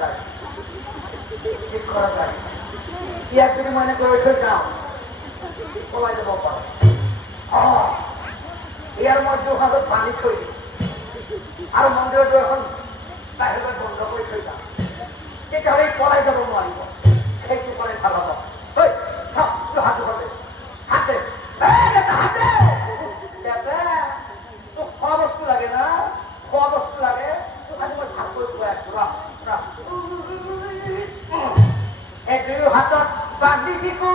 যায় ঠিক কৰা যায় ইয়াৰ যদি মনে কৰে থৈ যাওঁ পলাই যাব পাৰে ইয়াৰ মধ্যে হাতত পানী থৈ দিম আৰু মন্দিৰটো এখন বাহিৰত বন্ধ কৰি থৈ যাম তেতিয়াহ'লে পলাই যাব নোৱাৰিব সেইটো কৰে ভাল হ'ব হাতটো হাতে হাতে হাতে তোক খোৱা বস্তু লাগে না খোৱা বস্তু লাগে আজি মই ভালকৈ কৈ আছো এই দুয়ো হাতত বান্ধি শিকো